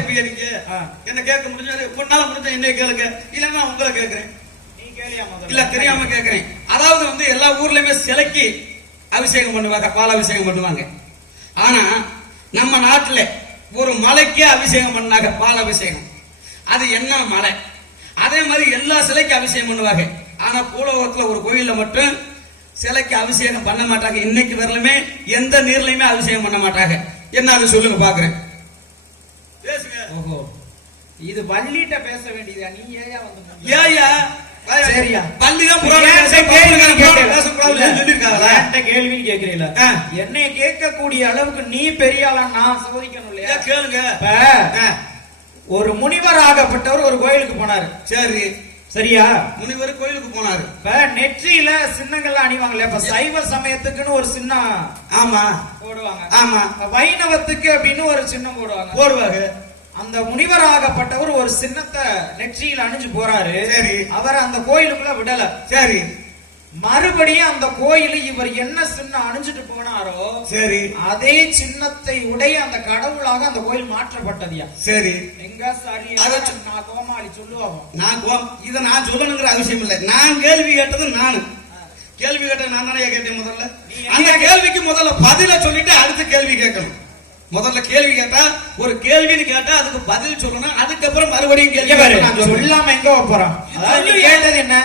கேட்பீங்க. என்ன கேட்க முடிஞ்சது உன்னால முடிஞ்ச என்னைய கேளுங்க. இல்லன்னா உங்களை கேட்கிறேன். இல்ல தெரியாம கேட்கிறேன். அதாவது வந்து எல்லா ஊர்லயுமே சிலைக்கு அபிஷேகம் பண்ணுவாங்க பால் அபிஷேகம் பண்ணுவாங்க. ஆனா நம்ம நாட்டுல ஒரு மலைக்கே அபிஷேகம் பண்ணாங்க பால் அபிஷேகம். அது என்ன மலை? அதே மாதிரி எல்லா சிலைக்கு அபிஷேகம் பண்ணுவாங்க. ஆனா பூலோகத்துல ஒரு கோயில்ல மட்டும் சிலைக்கு அபிஷேகம் பண்ண மாட்டாங்க. இன்னைக்கு வரலுமே எந்த நீர்லயுமே அபிஷேகம் பண்ண மாட்டாங்க. என்ன அது சொல்லுங்க பாக்குறேன். இது வள்ளிட்ட பேச வேண்டியதா? நீ ஏயா வந்து? ஏய்யா சரியா. ஏன்ட்ட கேள்வி கேக்குறீங்களா ஆ. என்னைய கேட்கக்கூடிய அளவுக்கு நீ பெரிய ஆளா நான் சோதிக்கணும் இல்லையா? கேளுங்க. ஒரு முனிவர் ஆகப்பட்டவர் ஒரு கோயிலுக்கு போனாரு. சரி. சரியா? முனிவர் கோயிலுக்கு போனாரு. இப்ப நெற்றியில சின்னங்கள்லாம் அணிவாங்கல்ல இப்ப சைவ சமயத்துக்குன்னு ஒரு சின்னம் ஆமா. போடுவாங்க. ஆமா. வைணவத்துக்கு அப்படின்னு ஒரு சின்னம் போடுவாங்க. போடுவாங்க அந்த முனிவராகப்பட்டவர் ஒரு சின்னத்தை நெற்றியில் அணிஞ்சு போறாரு. சரி. அவர் அந்த கோயிலுக்குள்ள விடல. சரி. மறுபடியும் அந்த கோயில இவர் என்ன சின்னம் அணிஞ்சிட்டு போனாரோ சரி. அதே சின்னத்தை உடைய அந்த கடவுளாக அந்த கோயில் மாற்றப்பட்டதுயா சரி. எங்க சரி நான் கோமாளி சொல்லுவாங்க? நான் கோ- இத நான் சொல்லணுங்கிற அவசியம் இல்லை. நான் கேள்வி கேட்டது நானு. கேள்வி கேட்டது நான் தானே கேட்டேன் முதல்ல? அந்த கேள்விக்கு முதல்ல பதில சொல்லிட்டு அடுத்த கேள்வி கேட்கணும். முதல்ல கேள்வி கேட்டா ஒரு கேள்வின்னு கேட்டா அதுக்கு பதில் சொல்லணும். அதுக்கப்புறம் மறுபடியும் கேள்வி சொல்லாம எங்க போறோம். கேட்டது என்ன.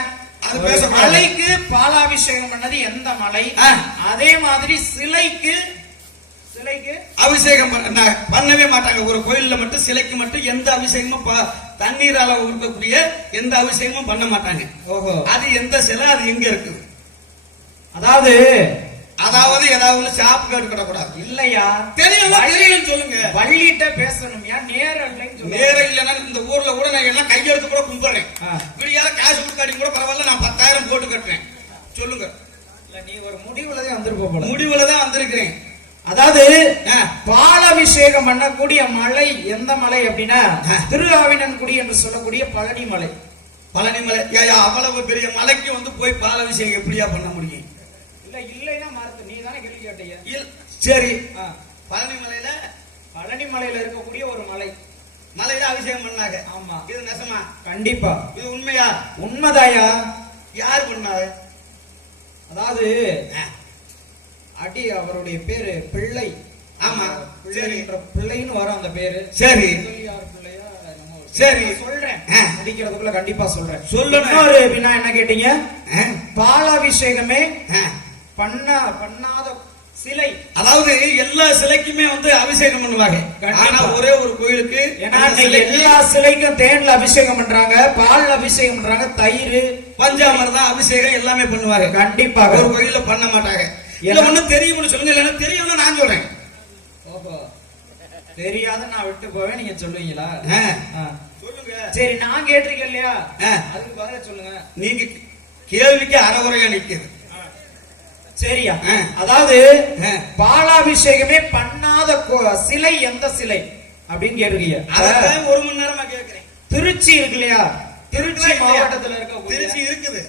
மலைக்கு பாலாபிஷேகம் பண்ணது எந்த மலை. அதே மாதிரி சிலைக்கு சிலைக்கு? அபிஷேகம் பண்ணவே மாட்டாங்க. ஒரு கோயில்ல மட்டும் சிலைக்கு மட்டும் எந்த அபிஷேகமும் தண்ணீரால இருக்கக்கூடிய எந்த அபிஷேகமும் பண்ண மாட்டாங்க. ஓஹோ. அது எந்த சிலை அது எங்க இருக்கு? அதாவது அதாவது ஏதாவது ஷாப்புக்கு இருக்கக்கூடாது இல்லையா? தெரியும் தெரியும் சொல்லுங்க. வள்ளிட்ட பேசணும் ஏன் நேரம் இல்லைன்னு. நேரம் இல்லைன்னா இந்த ஊர்ல கூட நான் எல்லாம் கையெழுத்து கூட கும்பிடுறேன். ஆ. விடியால காசு கொடுக்காட்டி கூட பரவாயில்ல நான் பத்தாயிரம் போட்டு கட்டுறேன். சொல்லுங்க. இல்ல நீ ஒரு முடிவுலதான் வந்திருப்ப போல. முடிவுல தான் வந்திருக்கிறேன். அதாவது. பாலாபிஷேகம் பண்ணக்கூடிய மலை எந்த மலை அப்படின்னா ஆ. திரு ஆவினன்குடி என்று சொல்லக்கூடிய பழனி மலை. பழனி மலை. அவ்வளவு பெரிய மலைக்கு வந்து போய் பாலாபிஷேகம் எப்படியா பண்ண முடியும்? இல்ல இல்லைன்னா மறுத்து நீ தானே கேள்வி கேட்டீங்க இல்ல, சரி. பழனி மலையில பழனி மலையில இருக்கக்கூடிய ஒரு மலை. மலையில அபிஷேகம் பண்ணாங்க. ஆமா. இது நெசமா? கண்டிப்பா. இது உண்மையா? உண்மைதாயா யார் பண்ணாரு அதாவது அடி அவருடைய பேரு பிள்ளை. ஆமா, பிள்ளை பிள்ளைன்னு வரும் அந்த பேரு. சரி. பிள்ளையா சரி. சொல்றேன். முடிக்கிறதுக்குள்ள கண்டிப்பா சொல்றேன். சொல்லணும். அப்படின்னா என்ன கேட்டீங்க? பாலாபிஷேகமே. பண்ணா பண்ணாத சிலை. அதாவது எல்லா சிலைக்குமே வந்து அபிஷேகம் பண்ணுவாங்க. ஆனா ஒரே ஒரு கோயிலுக்கு எல்லா சிலைக்கும் தேன்ல அபிஷேகம் பண்றாங்க பால் அபிஷேகம் பண்றாங்க தயிர். பஞ்சாமிர்தம் அபிஷேகம் எல்லாமே பண்ணுவாங்க. கண்டிப்பாக ஒரு கோயில்ல பண்ண மாட்டாங்க. இல்ல ஒண்ணு தெரியும்னு சொல்லுங்க இல்லைன்னா தெரியும்னு நான் சொல்றேன். தெரியாத நான் விட்டு போவேன் நீங்க சொல்லுவீங்களா. சொல்லுங்க. சரி நான் கேட்டிருக்கேன் இல்லையா. அதுக்கு பதில சொல்லுங்க. நீங்க கேள்விக்கு அறகுறையா நிக்குது. சரியா. அதாவது. பாலாபிஷேகமே பண்ணாத சிலை எந்த சிலை? அப்படின்னு கேட்டிருக்கீங்க. அதான் ஒரு மணி நேரமா கேக்குறேன் திருச்சி இருக்கு இல்லையா? திருச்சி? மாவட்டத்துல இருக்க திருச்சி இருக்குது.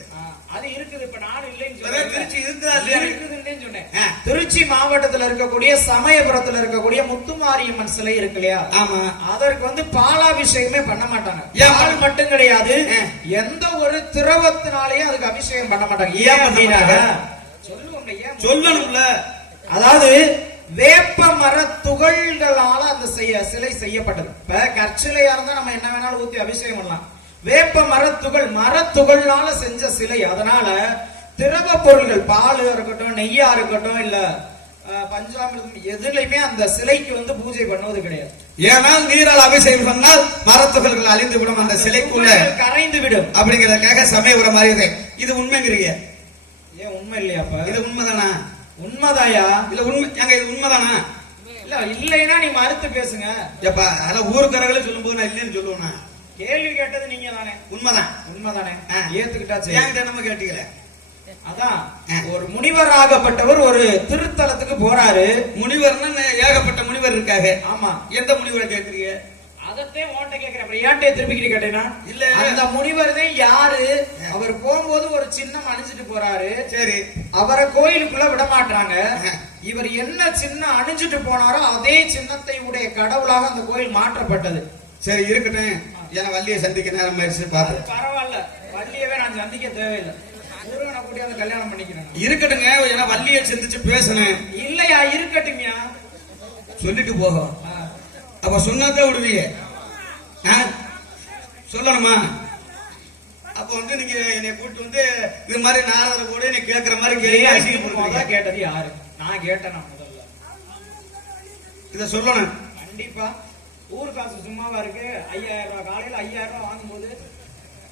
அது இருக்குது. இப்ப நானும் இல்லைன்னு திருச்சி இருக்குதா? இருக்குதுன்னே சொன்னேன். திருச்சி மாவட்டத்துல இருக்கக்கூடிய சமயபுரத்துல இருக்கக்கூடிய முத்துமாரியம்மன் சிலை இருக்கு இல்லையா? ஆமா. அதற்கு வந்து பாலாபிஷேகமே பண்ண மாட்டாங்க. பால் மட்டும் கிடையாது. எந்த ஒரு திரவத்தினாலேயும் அதுக்கு அபிஷேகம் பண்ண மாட்டாங்க. ஏன் அப்படின்னாக்க ஏன் சொல்லணும்ல. அதாவது வேப்ப மர துகள்களால அந்த செய்ய சிலை செய்யப்பட்டது. இப்ப கற்சிலையா இருந்தா நம்ம என்ன வேணாலும் ஊத்தி அபிஷேகம் பண்ணலாம். வேப்ப மரத்துகள் மரத்துகள்னால செஞ்ச சிலை. அதனால திரவ பொருள்கள் பால் இருக்கட்டும் நெய்யா இருக்கட்டும் இல்ல பஞ்சாமிர்தம் எதுலையுமே அந்த சிலைக்கு வந்து பூஜை பண்ணுவது கிடையாது. ஏனால் நீரால் அபிஷேகம் பண்ணால் மரத்துகள்கள் அழிந்து விடும் அந்த சிலைக்குள்ள. கரைந்து விடும். அப்படிங்கறதுக்காக சமயபுரம் மாதிரி இது உண்மைங்கிறீங்க. ஏன் உண்மை இல்லையாப்பா? இது உண்மைதானா? உண்மைதாயா? இல்ல உண்மை ஏங்க இது உண்மைதானா? இல்ல இல்லைன்னா நீ மறுத்து பேசுங்க. எப்பா அதெல்லாம் ஊருக்காரங்களே சொல்லும்போது நான் இல்லைன்னு சொல்லுவேன்? கேள்வி கேட்டது நீங்க தானே. உண்மைதான். உண்மைதானே. ஏத்துக்கிட்டா ஏன்கிட்ட நம்ம கேட்டீங்களே அதான். ஒரு முனிவராகப்பட்டவர் ஒரு திருத்தலத்துக்கு போறாரு. முனிவர்னு ஏகப்பட்ட முனிவர் இருக்காங்க. ஆமா. எந்த முனிவரை கேக்குறீங்க? அதத்தே உன்கிட்ட கேக்குறேன். அப்புறம் ஏன்டே திருப்பிக்கிட்டு கேட்டேனா இல்ல. அந்த முனிவர் தான் யாரு அவர் போகும்போது ஒரு சின்னம் அணிஞ்சிட்டு போறாரு. சரி. அவரை கோயிலுக்குள்ள விட மாட்டாங்க இவர் என்ன சின்னம் அணிஞ்சிட்டு போனாரோ அதே சின்னத்தை உடைய கடவுளாக அந்த கோயில் மாற்றப்பட்டது. சரி இருக்கட்டும். ஏன்னா வள்ளியை சந்திக்க நேரம் ஆயிடுச்சு பார்த்து. பரவாயில்ல. வள்ளியவே நான் சந்திக்க தேவையில்லை. முருகனை கூட்டியாவது கல்யாணம் பண்ணிக்கிறேன். இருக்கட்டுங்க ஏன்னா வள்ளியை சந்திச்சு பேசணும். இல்லையா இருக்கட்டும்யா. சொல்லிட்டு போகும். அப்ப சொன்னாதான் விடுவீங்க? சொல்லணுமா? அப்ப வந்து நீங்க என்னை கூட்டு வந்து இது மாதிரி நாரதரை கூட நீ கேட்கிற மாதிரி அசிங்கப்படுறீங்க கேட்டது யாரு? நான் கேட்டேன் முதல்ல. இத சொல்லணும். கண்டிப்பா. ஊர் காசு சும்மாவா இருக்கு. ஐயாயிரம் ரூபாய் காலையில ஐயாயிரம் ரூபாய் வாங்கும்போது